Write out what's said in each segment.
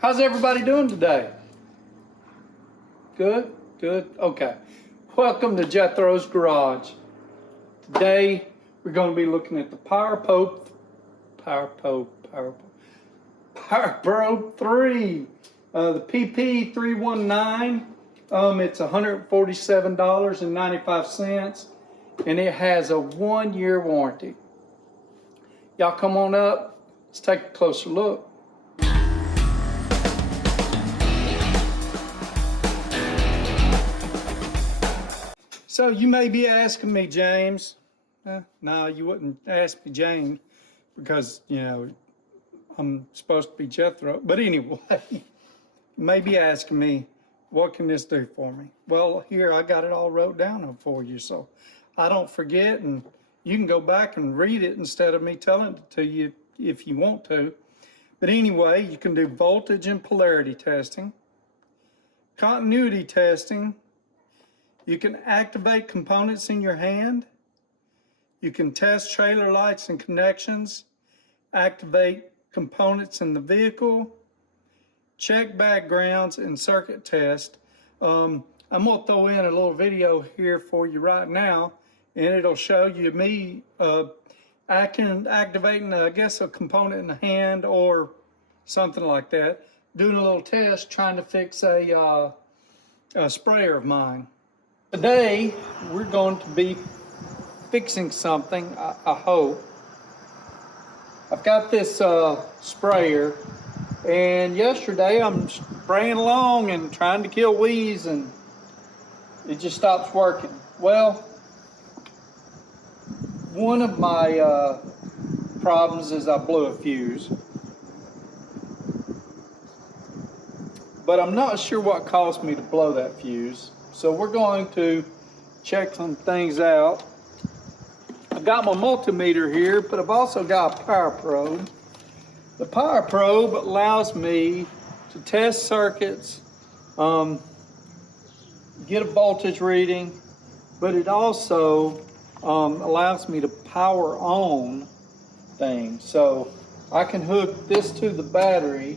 How's everybody doing today? Good? Good? Okay. Welcome to Jethro's Garage. Today we're going to be looking at the Power Probe 3, the PP319. It's $147.95, and it has a 1-year warranty. Y'all come on up. Let's take a closer look. So you may be asking me, James. No, you wouldn't ask me, James, because, you know, I'm supposed to be Jethro. But anyway, you may be asking me, what can this do for me? Well, here, I got it all wrote down for you, so I don't forget, and you can go back and read it instead of me telling it to you if you want to. But anyway, you can do voltage and polarity testing, continuity testing. You can activate components in your hand. You can test trailer lights and connections, activate components in the vehicle, check backgrounds and circuit test. I'm gonna throw in a little video here for you right now, and it'll show you me activating, I guess, a component in the hand or something like that, doing a little test trying to fix a sprayer of mine. Today, we're going to be fixing something, I hope. I've got this sprayer, and yesterday I'm spraying along and trying to kill weeds, and it just stops working. Well, one of my problems is I blew a fuse. But I'm not sure what caused me to blow that fuse. So we're going to check some things out. I've got my multimeter here, but I've also got a power probe. The power probe allows me to test circuits, get a voltage reading, but it also allows me to power on things. So I can hook this to the battery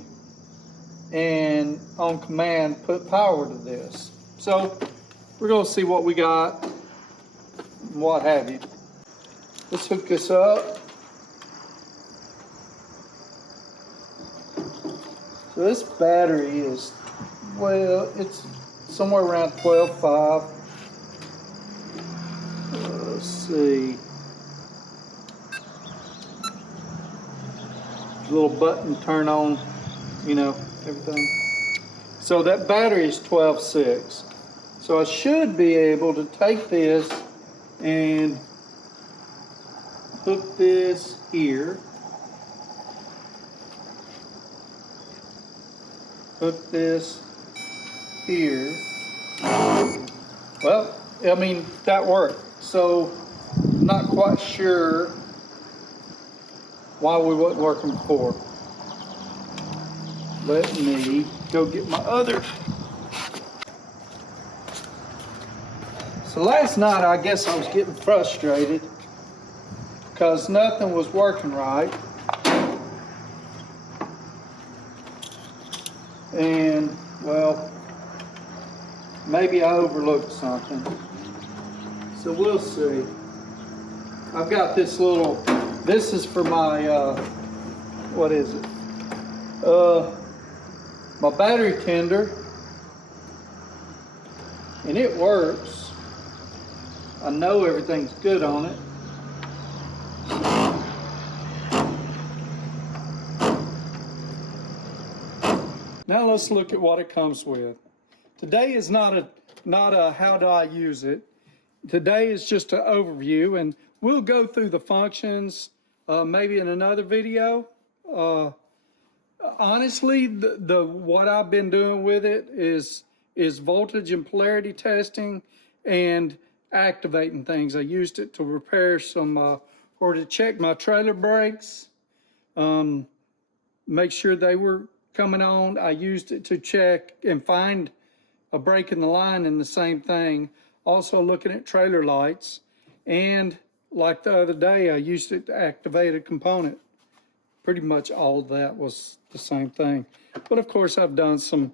and on command put power to this. So we're going to see what we got and what have you. Let's hook this up. So this battery is, well, it's somewhere around 12.5. Let's see. Little button turn on, you know, everything. So that battery is 12.6. So I should be able to take this and hook this here. Hook this here. Well, I mean, that worked. So I'm not quite sure why we wasn't working before. Let me go get my other. So last night, I guess I was getting frustrated because nothing was working right. And, well, maybe I overlooked something. So we'll see. I've got this little, this is for my, what is it? My battery tender, and it works. I know everything's good on it. Now let's look at what it comes with. Today is not a how do I use it. Today is just an overview, and we'll go through the functions maybe in another video. Honestly, the what I've been doing with it is voltage and polarity testing and activating things. I used it to repair some or to check my trailer brakes, make sure they were coming on. I used it to check and find a break in the line, and the same thing. Also looking at trailer lights, and like the other day, I used it to activate a component pretty much all of that was the same thing. But of course, I've done some,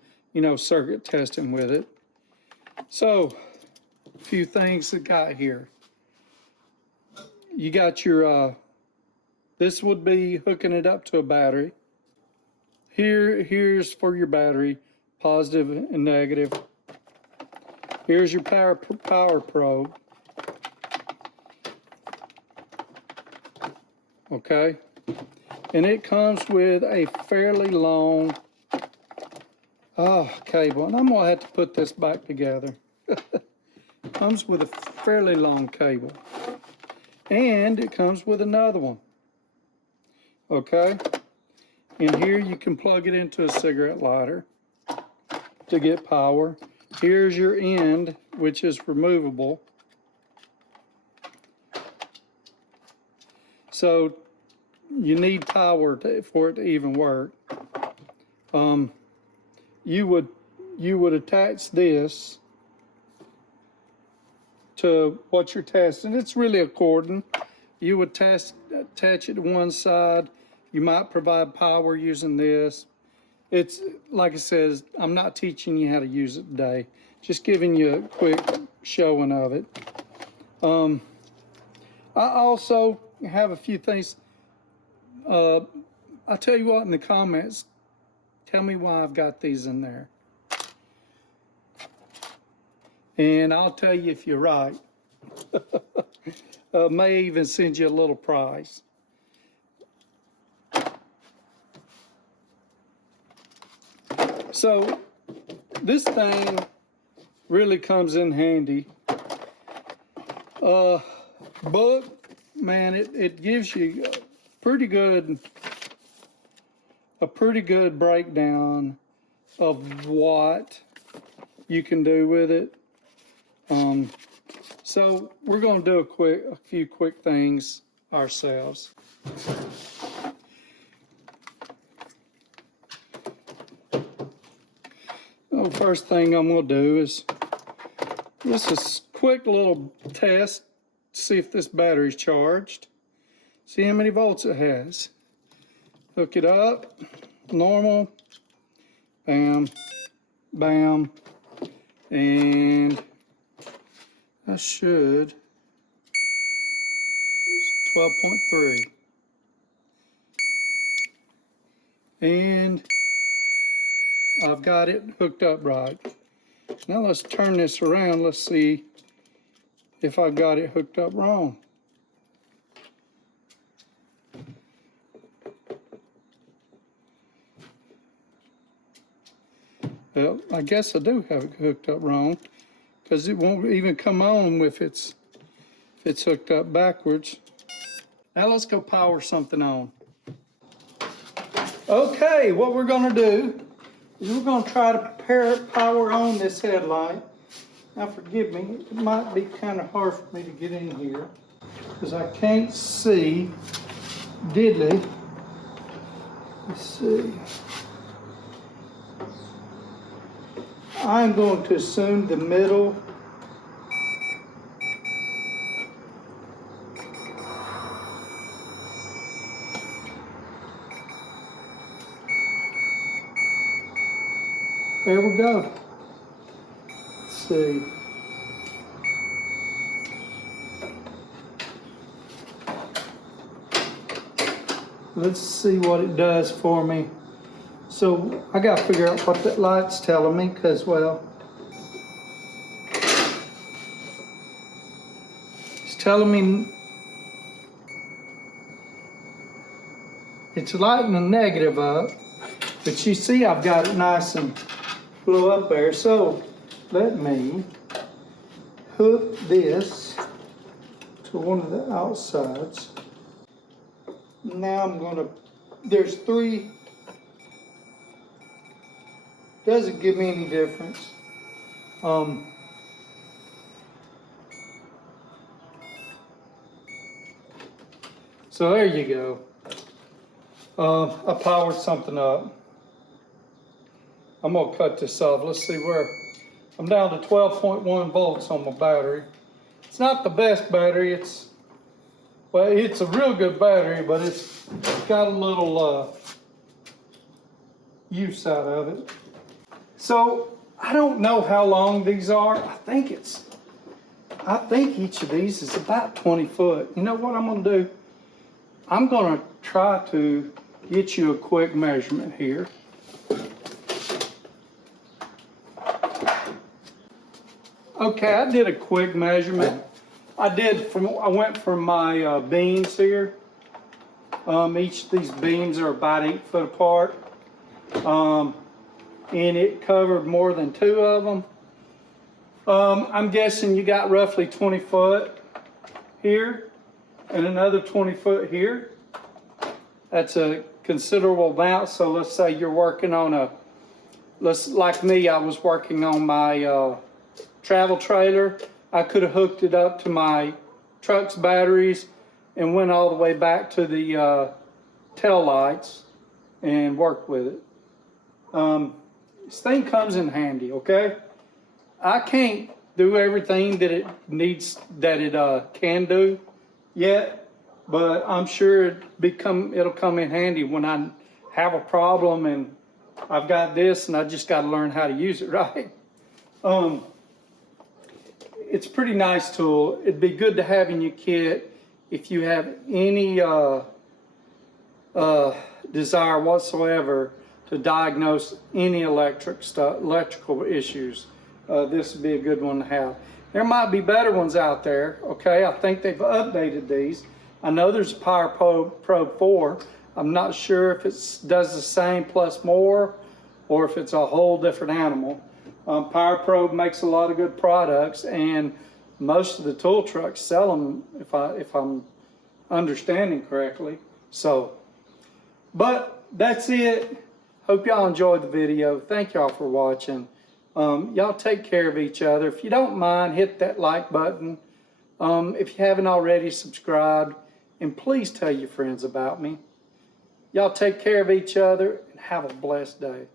circuit testing with it. So, a few things that got here. You got your, this would be hooking it up to a battery. Here's for your battery, positive and negative. Here's your power probe. Okay. And it comes with a fairly long cable. And I'm gonna have to put this back together. Comes with a fairly long cable. And it comes with another one. Okay. And here you can plug it into a cigarette lighter to get power. Here's your end, which is removable. So you need power for it to even work. You would attach this to what you're testing. It's really a cordon. You would attach it to one side. You might provide power using this. It's, like I said, I'm not teaching you how to use it today. Just giving you a quick showing of it. I also have a few things. I'll tell you what, in the comments, tell me why I've got these in there. And I'll tell you if you're right. May even send you a little prize. So this thing really comes in handy. Book, man, it gives you a pretty good breakdown of what you can do with it. So we're going to do a few quick things ourselves. The first thing I'm going to do is just a quick little test to see if this battery's charged. See how many volts it has. Hook it up, normal, bam, bam, and I should, 12.3. And I've got it hooked up right. Now let's turn this around. Let's see if I've got it hooked up wrong. Well, I guess I do have it hooked up wrong, because it won't even come on if it's hooked up backwards. Now let's go power something on. Okay, what we're gonna do is we're gonna try to power on this headlight. Now forgive me, it might be kind of hard for me to get in here because I can't see diddly. Let's see. I'm going to assume the middle. There we go. Let's see. Let's see what it does for me. So I got to figure out what that light's telling me, because, well, it's telling me it's lighting the negative up, but you see I've got it nice and blue up there. So let me hook this to one of the outsides. Now I'm gonna, there's three. Doesn't give me any difference. So there you go. I powered something up. I'm gonna cut this off. Let's see where. I'm down to 12.1 volts on my battery. It's not the best battery. It's Well, it's a real good battery, but it's got a little use out of it. So I don't know how long these are. I think each of these is about 20 foot. You know what I'm gonna do? I'm gonna try to get you a quick measurement here. Okay, I did a quick measurement. I went from my beams here. Each of these beams are about 8 foot apart. And it covered more than 2 of them. I'm guessing you got roughly 20 foot here and another 20 foot here. That's a considerable amount. So let's say you're working on like me, I was working on my travel trailer. I could have hooked it up to my truck's batteries and went all the way back to the tail lights and worked with it. This thing comes in handy, okay? I can't do everything that it can do yet, but I'm sure it'll come in handy when I have a problem and I've got this and I just got to learn how to use it right. It's a pretty nice tool. It'd be good to have in your kit if you have any desire whatsoever to diagnose any electrical issues. This would be a good one to have. There might be better ones out there, okay? I think they've updated these. I know there's a Power Probe 4. I'm not sure if it does the same plus more or if it's a whole different animal. Power Probe makes a lot of good products, and most of the tool trucks sell them, if I'm understanding correctly. So, but that's it. Hope y'all enjoyed the video. Thank y'all for watching. Y'all take care of each other. If you don't mind, hit that like button. If you haven't already, subscribed. And please tell your friends about me. Y'all take care of each other and have a blessed day.